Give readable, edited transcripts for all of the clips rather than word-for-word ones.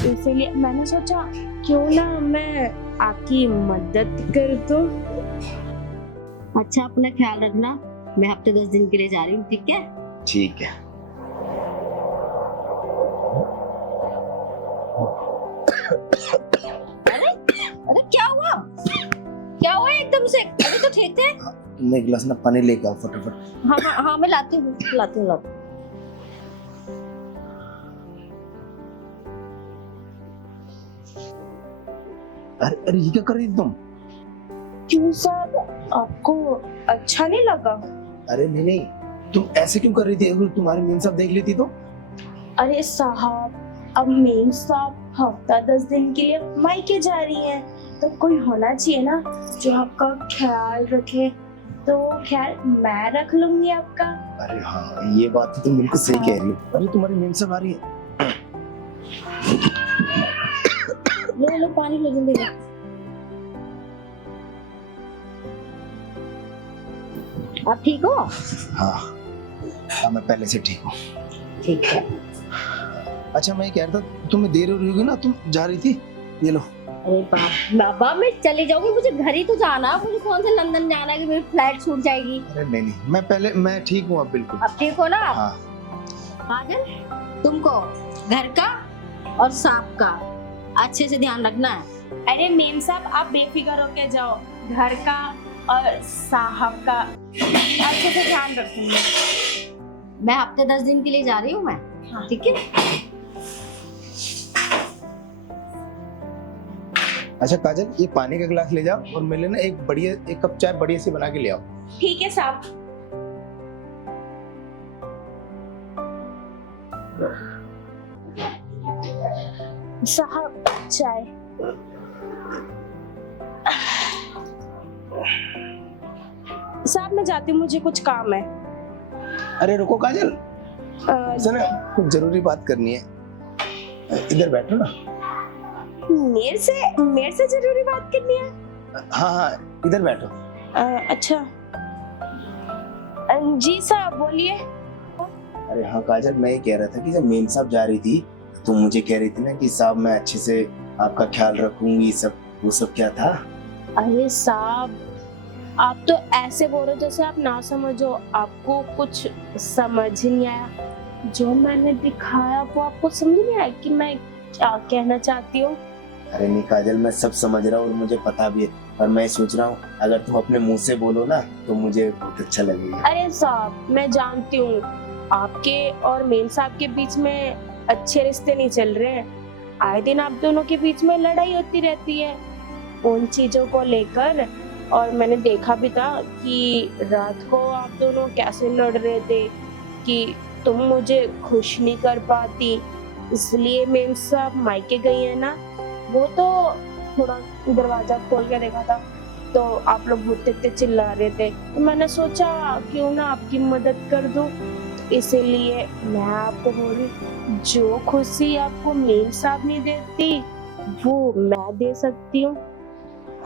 इसीलिए मैंने सोचा क्यों ना मैं आपकी मदद कर दूं। अच्छा, अपना ख्याल रखना। मैं हफ्ते 10 दिन के लिए जा रही हूँ, ठीक है? ठीक है। अरे क्या हुआ? क्या हुआ एकदम से? अभी तो ठीक थे। तुम एक गिलास ना पानी लेके आओ फटाफट। हाँ हाँ हाँ, मैं लाती हूँ। अरे अरे ये क्या कर रही थी तुम? क्यों साहब, आपको अच्छा नहीं लगा? अरे नहीं नहीं, तुम ऐसे क्यों कर रही थी? अगर तुम्हारी मीन साहब देख लेती तो? अरे साहब, अब मेम साहब हफ्ता 10 दिन के लिए मायके जा रही हैं, तो कोई होना चाहिए ना जो आपका ख्याल रखे। तो ख्याल मैं रख लूंगी आपका। अरे हाँ, ये बात तो तुम बिल्कुल सही कह रही हो। अरे तुम्हारी मीन साहब आ रही है। लो लो, पानी लो जल्दी लो। आप ठीक हो? हाँ हाँ, मैं पहले से ठीक हूँ। ठीक है। अच्छा मैं ये कह रहा था, तुम्हें देर हो रही होगी ना, तुम जा रही थी, ये लो। अरे बाबा, मैं चली जाऊंगी, मुझे घर ही तो जाना। मुझे कौन से लंदन जाना है कि मेरी फ्लाइट छूट जाएगी? अरे नहीं नहीं, मैं ठीक हूँ अब बिल्कुल। अब ठीक हो ना? हाँ। काजल, तुमको घर का और सांप का अच्छे से ध्यान रखना है। अरे मेम साहब, आप बेफिक्र होके जाओ, घर का और साहब का अच्छे से ध्यान रखूंगी। मैं हफ्ते 10 दिन के लिए जा रही हूँ मैं। हाँ। ठीक है। अच्छा काजल, ये पानी का गिलास ले जाओ और मेरे लिए ना एक कप चाय बढ़िया सी बना के ले आओ। ठीक है साहब। साहब चाय। साहब मैं जाती हूँ, मुझे कुछ काम है। अरे रुको काजल, अ, ना कुछ जरूरी बात करनी है। इधर बैठो ना। मेरे से जरूरी बात करनी है? हाँ हाँ, इधर बैठो। अच्छा। जी साहब बोलिए। अरे हाँ काजल, मैं ये कह रहा था कि जब मेम साहब जा रही थी तो मुझे कह रही थी ना कि साहब मैं अच्छे से आपका ख्याल रखूंगी, सब वो सब क्या था? अरे साहब, आप तो ऐसे बोल रहे हो जैसे आप ना समझो, आपको कुछ समझ नहीं आया। जो मैंने दिखाया वो आपको समझ नहीं आया कि मैं क्या कहना चाहती हूँ? अरे नहीं काजल, मैं सब समझ रहा हूँ और मुझे पता भी है, पर मैं सोच रहा हूँ अगर तुम अपने मुंह से बोलो ना तो मुझे बहुत अच्छा लगेगा। अरे साहब, मैं जानती हूँ आपके और मेम साहब के बीच में अच्छे रिश्ते नहीं चल रहे हैं। आए दिन आप दोनों के बीच में लड़ाई होती रहती है उन चीजों को लेकर। और मैंने देखा भी था कि रात को आप दोनों कैसे लड़ रहे थे कि तुम मुझे खुश नहीं कर पाती, इसलिए मेम साहब मायके गई है ना। वो तो थोड़ा दरवाजा खोल के देखा था तो आप लोग बहुत तेज चिल्ला रहे थे, तो मैंने सोचा क्यों ना आपकी मदद कर दूं। तो इसीलिए मैं आपको बोल रही, जो खुशी आपको मेम साहब नहीं देती वो मैं दे सकती हूँ।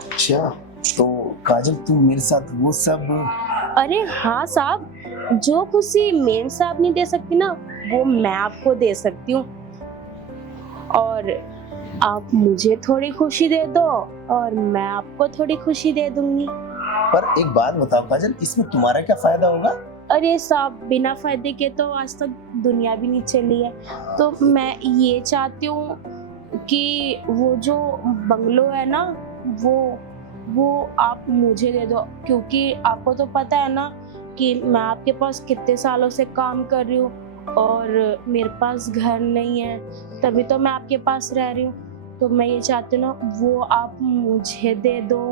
अच्छा तो काजल, तुम मेरे साथ वो सब? अरे हाँ साहब, जो खुशी मेम साहब नहीं दे सकती ना वो मैं आपको दे सकती हूँ। और आप मुझे थोड़ी खुशी दे दो और मैं आपको थोड़ी खुशी दे दूंगी। पर एक बात बताओ काजल, इसमें तुम्हारा क्या फायदा होगा? अरे साहब, बिना फायदे के तो आज तक दुनिया भी नहीं चली है। तो मैं ये चाहती हूँ कि वो जो बंगलो है ना वो आप मुझे दे दो, क्योंकि आपको तो पता है ना कि मैं आपके पास कितने सालों से काम कर रही हूँ और मेरे पास घर नहीं है, तभी तो मैं आपके पास रह रही हूँ। तो मैं ये चाहती हूँ ना वो आप मुझे दे दो।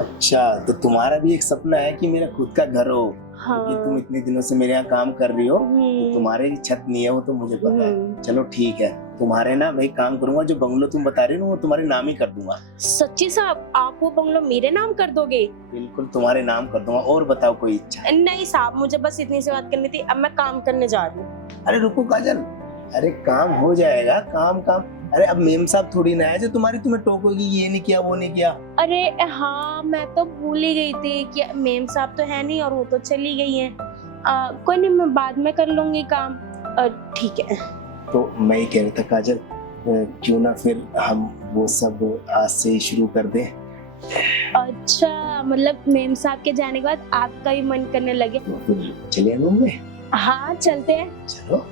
अच्छा, तो तुम्हारा भी एक सपना है कि मेरा खुद का घर हो? क्योंकि तुम इतने दिनों से मेरे यहाँ काम कर रही हो तो तुम्हारे भी छत नहीं है, वो तो मुझे पता है। चलो ठीक है, तुम्हारे ना भाई काम करूंगा, जो बंगलो तुम बता रही हो वो तुम्हारे नाम ही कर दूंगा। सच्ची साहब, आप वो बंगलो मेरे नाम कर दोगे? बिल्कुल तुम्हारे नाम कर दूंगा। और बताओ कोई इच्छा? नहीं साहब, मुझे बस इतनी सी बात करनी थी, अब मैं काम करने जा रही हूँ। अरे रुको काजल, अरे काम हो जाएगा, काम काम। अरे अब मेम साहब थोड़ी ना है जो तुम्हें टोकोगी, ये नहीं किया वो नहीं किया। अरे हाँ, मैं तो भूल ही गई थी कि मेम साहब तो है नहीं और वो तो चली गई हैं। कोई नहीं, मैं बाद में कर लूंगी काम। ठीक है। तो मैं ये कह रहा था काजल, क्यों ना फिर हम वो सब आज से ही शुरू कर दें। अच्छा, मतलब मेम साहब के जाने के बाद आपका भी मन करने लगे। तो फिर चले घूमने। हाँ चलते हैं। चलो।